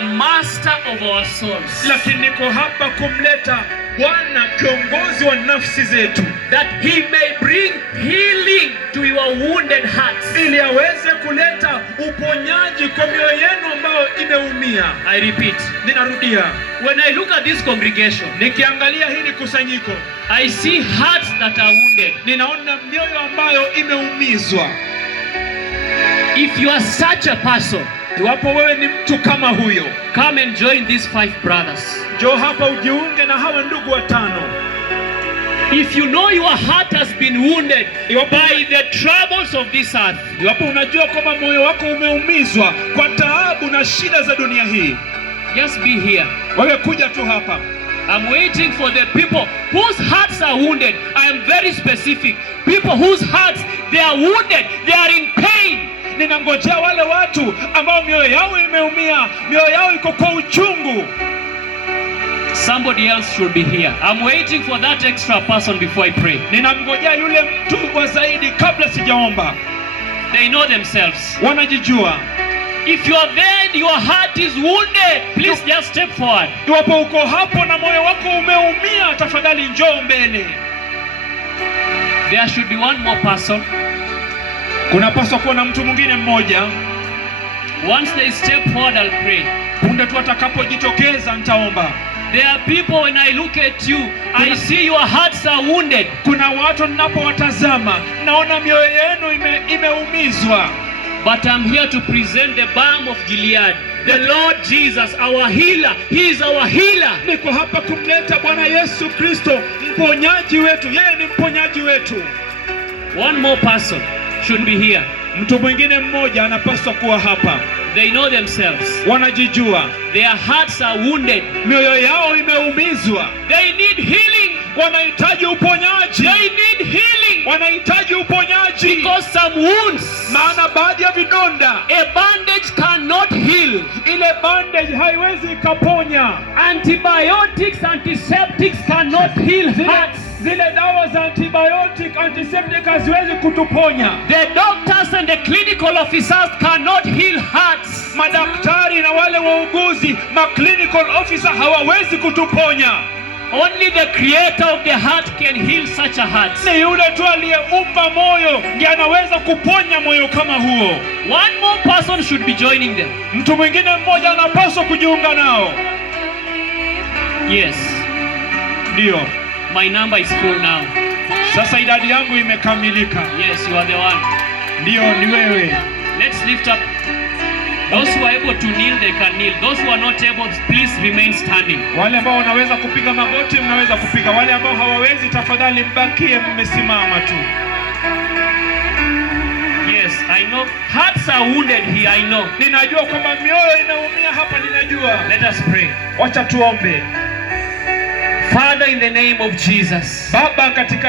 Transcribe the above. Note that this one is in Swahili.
the master of our souls. Lakini niko hapa kumleta Bwana kiongozi wa nafsi zetu, that he may bring healing to your wounded hearts. Ili aweze kuleta uponyaji kwa mioyo yenu ambayo imeumia. I repeat. Ninarudia. When I look at this congregation, nikiangalia hili kusanyiko, I see hearts that are wounded. Ninaona mioyo ambayo imeumizwa. If you are such a person, iwapo wewe ni mtu kama huyo, come and join these 5 brothers. Njoo hapa ujiunge na hawa ndugu watano. If you know your heart has been wounded by the troubles of this earth, iwapo unajua kwamba moyo wako umeumizwa kwa taabu na shida za dunia hii, just be here. Wewe kuja tu hapa. I'm waiting for the people whose hearts are wounded. I am very specific. People whose hearts, they are wounded, they are in pain. Ninangojea wale watu ambao mioyo yao imeumia, mioyo yao iko kwa uchungu. Somebody else should be here. I'm waiting for that extra person before I pray. Ninamngojea yule mtu wa zaidi kabla sijaomba. They know themselves. Wanajijua. If you are there, your heart is wounded, please just step forward. Iwapo uko hapo na moyo wako umeumia, tafadhali njoo mbele. There should be one more person. Kunapaswa kuwa na mtu mwingine mmoja. Once they step forward, I'll pray. Punde tu atakapojitokeza nitaomba. There are people, when I look at you, I see your hearts are wounded. Kuna watu ninapowatazama, naona mioyo yenu imeumizwa. But I'm here to present the balm of Gilead. The Lord Jesus, our healer. He is our healer. Niko hapa kumleta Bwana Yesu Kristo, mponyaji wetu. Yeye ni mponyaji wetu. One more person should be here. Mtu mwingine mmoja anapaswa kuwa hapa. They know themselves. Wanajijua. Their hearts are wounded. Mioyo yao imeumizwa. They need healing. Wanahitaji uponyaji. They need healing. Wanahitaji uponyaji. Because some wounds, maana baadhi ya vidonda, a bandage cannot heal. Ile bandage haiwezi ikaponya. Antibiotics, antiseptics cannot heal hearts. Zile dawa za antibiotic, antiseptic haziwezi kutuponya. The doctors and the clinical officers cannot heal hearts. Madaktari na wale wauguzi, clinical officer hawawezi kutuponya. Only the creator of the heart can heal such a heart. Ni yule tu aliyeumba moyo ndiye anaweza kuponya moyo kama huo. One more person should be joining them. Mtu mwingine mmoja anapaswa kujiunga nao. Yes. Ndio. My number is full now. Sasa idadi yangu imekamilika. Yes, you are the one. Ndio, ni wewe. Let's lift up. Those who are able to kneel, they can kneel. Those who are not able, please remain standing. Wale ambao wanaweza kupiga magoti, mnaweza kupiga. Wale ambao hawawezi, tafadhali mbakie mmesimama tu. Yes, I know. Hearts are wounded here, I know. Ninajua kwamba mioyo inaumia hapa, ninajua. Let us pray. Wacha tuombe. Father, in the name of Jesus. Baba, katika